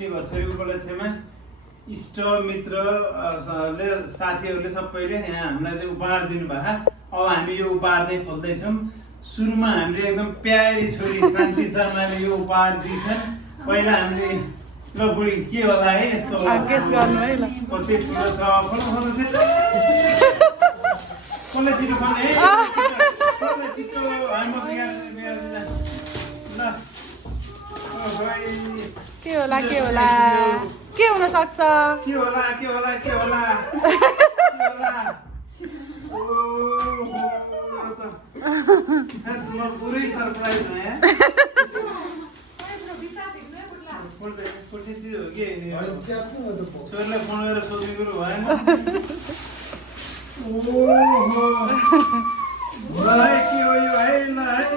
Anniversary उपलक्ष्यमा इष्ट मित्रले साथीहरूले सबैले यहाँ हामीलाई चाहिँ उपहार दिनुभयो। अब हामी यो उपहार चाहिँ खोल्दैछौँ। सुरुमा हामीले एकदम प्यारी छोरी शान्ति शर्माले यो उपहार दिन्छन्। पहिला हामीले ल बुढी के होला है यस्तो कति ठुलो छ खोल्नु चाहिँ कसले छिटो खोल्ने है कसले छिटो हामी ल के होला के होला के हुन सक्छ के होला के होला के होला ओ पुरै सरप्राइज है छोरीलाई फोन गरेर सोध्ने कुरो भएन। ओहो के हो यो है ल है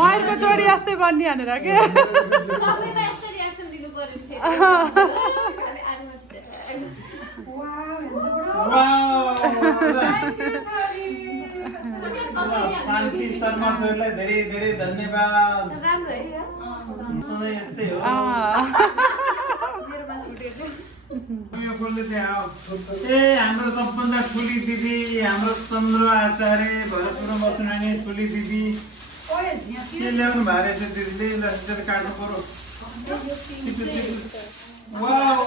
मयूरको जोडी जस्तै बन्ने भनेर के शान्ति शर्मा छोरीलाई धेरै धेरै धन्यवाद। सधैँ यस्तै हो। ए हाम्रो सबभन्दा ठुली दिदी हाम्रो चन्द्र आचार्य भरतपुरमा बस्नुहुने ठुली दिदी के ल्याउनु भएको रहेछ दिदीले ल काट्नु पर्यो। Wow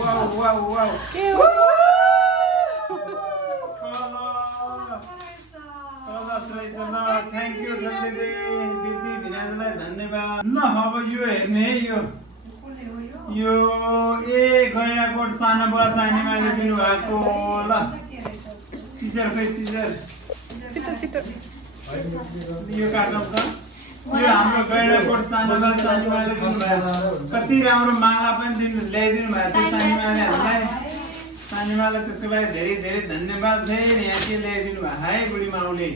wow wow wow thank you दिदी भिनाजुलाई धन्यवाद। ल अब यो हेर्ने है यो गैँडाकोट सानो बुवा सानीमाले दिनुभएको ल सिजर खै सिजर छिटो छिटो यो काट्नु त यो हाम्रो गैँडाकोट सानो बुवा सानीमाले दिनुभएको कति राम्रो माला पनि ल्याइदिनु भएको थियो सानीमाले हामीलाई। सानीमालाई त्यसको लागि धेरै धेरै धन्यवाद। फेरि यहाँ के ल्याइदिनु भएको है बुढी माउले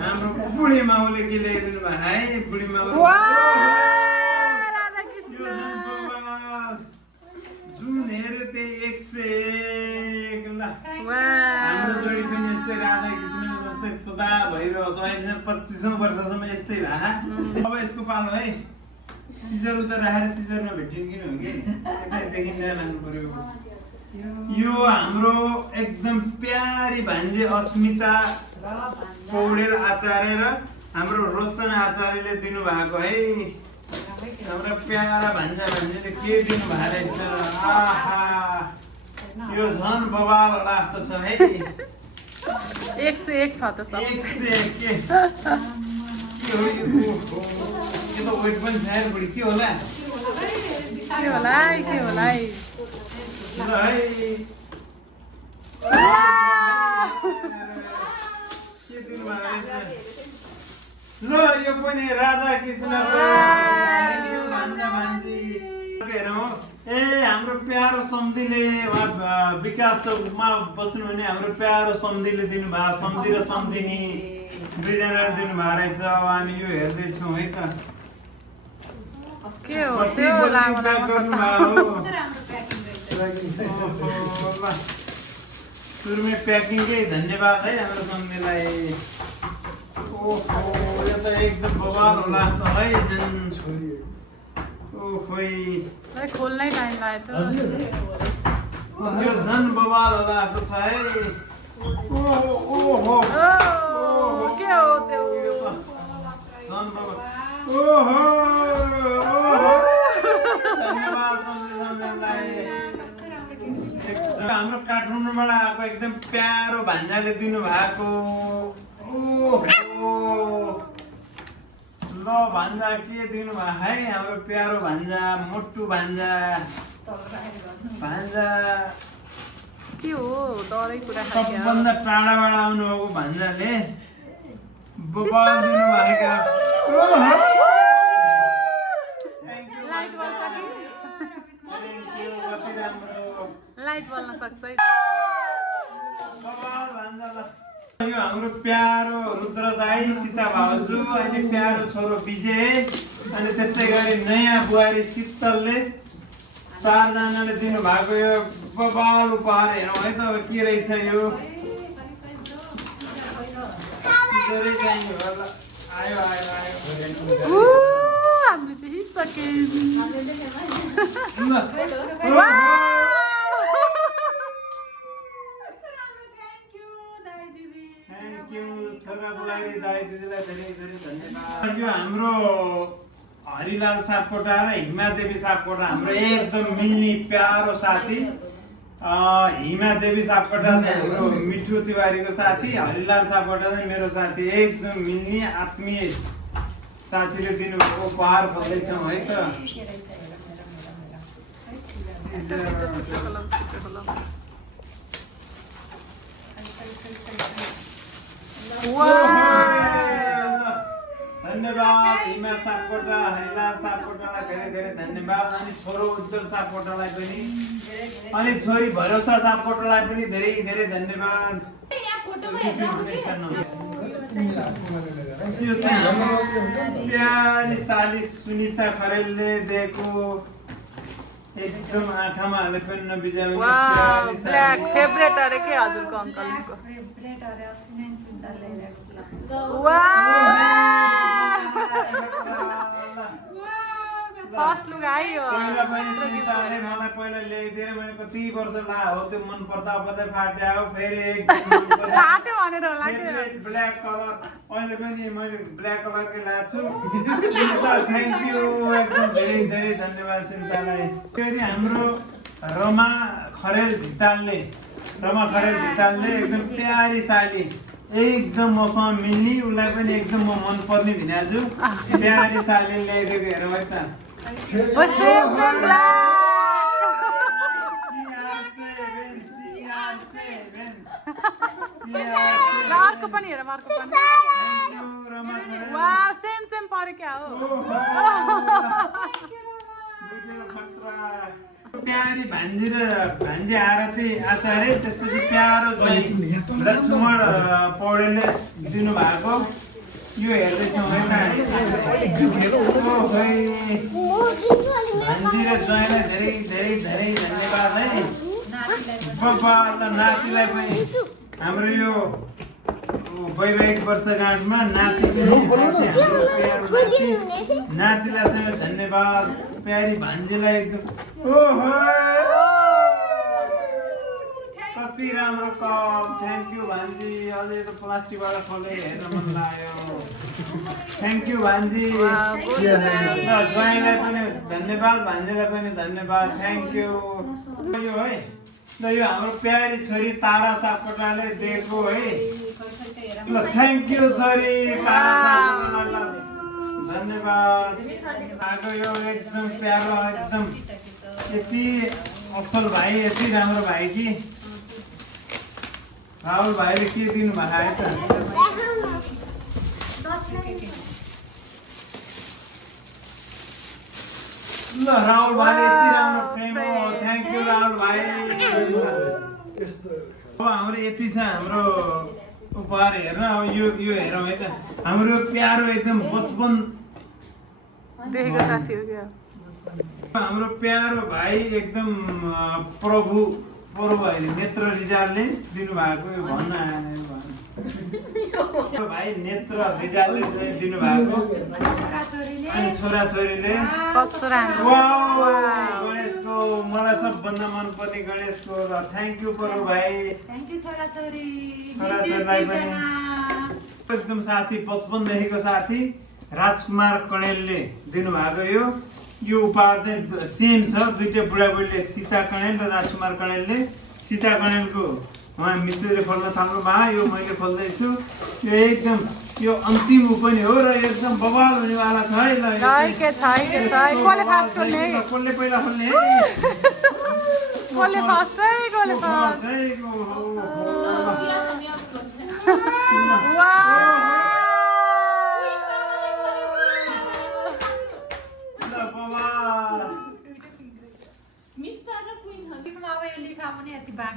हाम्रो बुढी माउले के ल्याइदिनु भएको है बुढी माउले जुन हेऱ्यो त्यही 101 ल हाम्रो जोडी पनि यस्तै राधा कृष्ण जस्तै सदा भइरहोस्। अहिलेसम्म 25औं वर्षसम्म यस्तै भए। अब यसको पालो है सिजर उता राखेर सिजरमा भेटिन्किनु हो कि यतैदेखि ल्याएर लानु पर्यो। यो हाम्रो एकदम प्यारी भान्जे अस्मिता पौडेल आचार्य र हाम्रो रोशन आचार्यले दिनुभएको है। हाम्रो प्यारा भान्जा भान्जीले के दिनु भएको रहेछ। आहा यो झन् बबाल लाग्दो छ है। 101 छ त सब 101 के हो यो त वेट पनि छ यार बुढी के होला के होला के होला ल है के दिनु भएको रहेछ। ल यो पनि राधा कृष्णको भान्जा भान्जी हेरौँ। ए हाम्रो प्यारो सम्धीले विकास चौकमा बस्नुहुने हाम्रो प्यारो सम्धीले दिनुभएको सम्धी र सम्धिनी दुईजनाले दिनुभएको रहेछ। अब हामी यो हेर्दैछौँ है त के हो कति त्यो प्याक गर्नुभएको हो। सुरुमै प्याकिङकै धन्यवाद है हाम्रो सम्धीलाई। ओहो यो त एकदम बवाल होला त है जुन छोरी ओखै खोल्नै टाइम लाग्यो त यो झन् बवाल होला त छ है। ओहो ओहो के हो त्यो झन् बवाल ओहो ओहो धन्यवाद सम्झलाई। हाम्रो काठमाडौँबाट आएको एकदम प्यारो भान्जाले दिनुभएको। ल भान्जा के दिनु भएको है हाम्रो प्यारो भान्जा मोटु भान्जा भान्जा के हो डरै कुरा सबभन्दा टाढाबाट आउनुभएको भान्जाले बबाल दिनुभएका। लाइट बल्छ कि कति राम्रो लाइट बल्न सक्छ है बबाल भान्जा। यो हाम्रो प्यारो रुद्र दाई सीता भाउजू अनि प्यारो छोरो विजय अनि त्यस्तै गरी नयाँ बुहारी शीतलले चारजनाले दिनुभएको यो बबाल उपहार हेरौँ है त अब के रहेछ यो सिधै चाहियो होला आयो आयो आयो हामीले देखिसक्यौँ ल थ्याङ्क यू छोराको लागि दाइ दिदीलाई धेरै धेरै धन्यवाद यो हाम्रो हरिलाल सापकोटा र हिमा देवी सापकोटा हाम्रो एकदम मिल्ने प्यारो साथी हिमा देवी सापकोटा चाहिँ हाम्रो मिठु तिवारीको साथी हरिलाल सापकोटा चाहिँ मेरो साथी एकदम मिल्ने आत्मीय साथीले दिनुभएको उपहार खोज्दैछौँ है त धन्यवाद हिमा सापकोटा हरिलाल सापकोटालाई धेरै धेरै धन्यवाद अनि छोरो उज्जवल सापकोटालाई पनि अनि छोरी भरोसा सापकोटालाई पनि धेरै धेरै धन्यवाद यो चाहिँ हाम्रो प्यारी साली सुनिता खरेलले दिएको एकदम आँखामा हाले पनि नबिजाउने प्यारी ब्ल्याक साली फेभरेट अरे के हजुरको अङ्कलको फर्स्ट लुगा आयो पहिला पनि सुनिताले मलाई पहिला ल्याइदिएर मैले कति वर्ष ला हो त्यो मन पर्दा पर्दै फाट्यो फेरि फाट्यो भनेर होला के ब्ल्याक कलर अहिले पनि मैले ब्ल्याक कलरकै ल्याएको छु थ्याङ्क यू एकदम धेरै धेरै धन्यवाद सुनितालाई फेरि हाम्रो रमा खरेल धितालले एकदम प्यारी साली एकदम मसँग मिल्ने उसलाई पनि एकदम म मन पर्ने भिनाजु प्यारी साली ल्याइदिएको हेरौँ है त अर्को पनि हेर अर्को पनि वाह सेम सेम पर्यो क्या हो प्यारी भान्जी र भान्जी आरती आचार्य त्यसपछि प्यारो चाहिँ लक्ष्मण पौडेलले दिनुभएको यो हेर्दैछौँ है भान्जी र ज्वाइँलाई धेरै धेरै धेरै धन्यवाद है बाबा नातिलाई पनि हाम्रो यो वैवाहिक वर्षगाँठमा नातिलाई चाहिँ धन्यवाद प्यारी भान्जीलाई एकदम ओहो कति राम्रो कप थ्याङ्क यू भान्जी अझै त प्लास्टिकबाट खोले हेर्न मन लाग्यो थ्याङ्क यू भान्जी ल ज्वाइँलाई पनि धन्यवाद भान्जीलाई पनि धन्यवाद थ्याङ्क यू यो है ल यो हाम्रो प्यारी छोरी तारा सापकोटाले दिएको है ल थ्याङ्क यू छोरी तारा सापकोटालाई धन्यवाद आएको यो एकदम प्यारो एकदम यति असल भाइ यति राम्रो भाइ कि राहुल भाइले के दिनु भएको है त ल राहुल भाइले यति राम्रो प्रेम हो थ्याङ्क यू राहुल भाइ अब हाम्रो यति छ हाम्रो उपहार हेर्न अब यो हेरौँ है त हाम्रो प्यारो एकदम बचपन देखेको साथी हो क्या हाम्रो प्यारो भाइ एकदम प्रभु नेत्र रिजालले दिनुभएको यो भन्न आएन भाइ नेत्र रिजालले दिनुभएको अनि छोराछोरीले गणेशको मलाई सबभन्दा मनपर्ने गणेशको र थ्याङ्क यू प्रभु भाइ छोराछोरीलाई पनि एकदम साथी बचपनदेखिको साथी राजकुमार कणेलले दिनुभएको यो उपहार चाहिँ सेम छ दुईटै बुढाबुढीले सीता कणेल र राजकुमार कणेलले सीता कणेलको उहाँ मिश्रले खोल्न थाल्नु भयो यो मैले खोल्दैछु यो एकदम यो अन्तिम पनि हो र एकदम बवाल हुनेवाला छ है ल कसले पहिला खोल्ने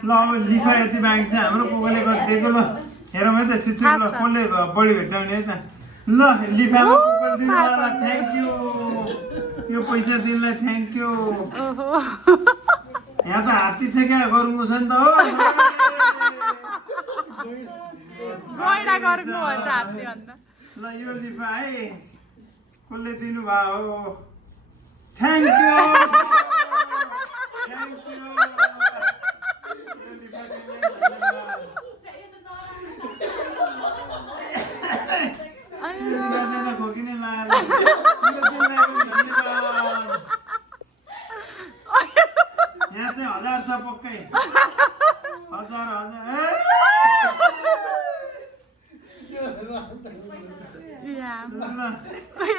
ल अब लिफा यति बाँकी छ हाम्रो कोले गरिदिएको ल हेरौँ है त छिटो ल कसले बढी भेट्टाउने है त ल लिफामा कोले दिनु होला थ्याङ्क यू यो पैसा दिनलाई थ्याङ्क यू ओहो यहाँ त हात्ती छ क्या गरुङ्गो छ नि त हो गैडा गर्नु भन्छ हातले भन्दा ल यो लिफा है कसले दिनुभयो हो थ्याङ्क यू थ्याङ्क यू खोकिने लाग्यो यहाँ चाहिँ 1000 छ पक्कै 1000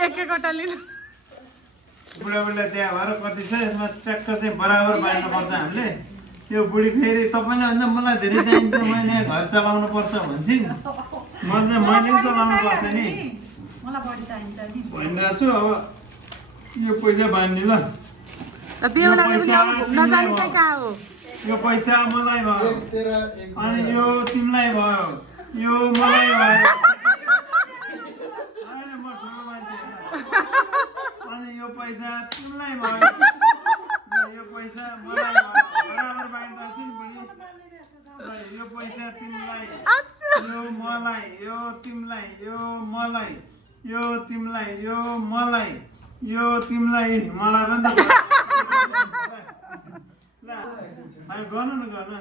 एकैवटा लिनु बुढाबुढीलाई त्यहाँ भएर कति छ यसमा ट्याक्क चाहिँ बराबर बाँड्नुपर्छ हामीले त्यो बुढी फेरि तपाईँले भन्दा मलाई धेरै चाहिन्छ मैले घर चलाउनु पर्छ भन्छ नि मैले पनि चलाउनु पर्छ नि भनिरहेको छु अब यो पैसा बाँड्ने ल यो पैसा मलाई भयो अनि यो तिमीलाई भयो यो मलाई भयो होइन म ठुलो मान्छे अनि यो पैसा तिमीलाई भयो यो पैसा मलाई भयो बराबर बाँडिरहेको छु नि बुढी यो पैसा तिमीलाई यो मलाई यो तिमीलाई यो मलाई यो तिमीलाई यो मलाई यो तिमीलाई मलाई पनि त ल गर्नु न गर्नु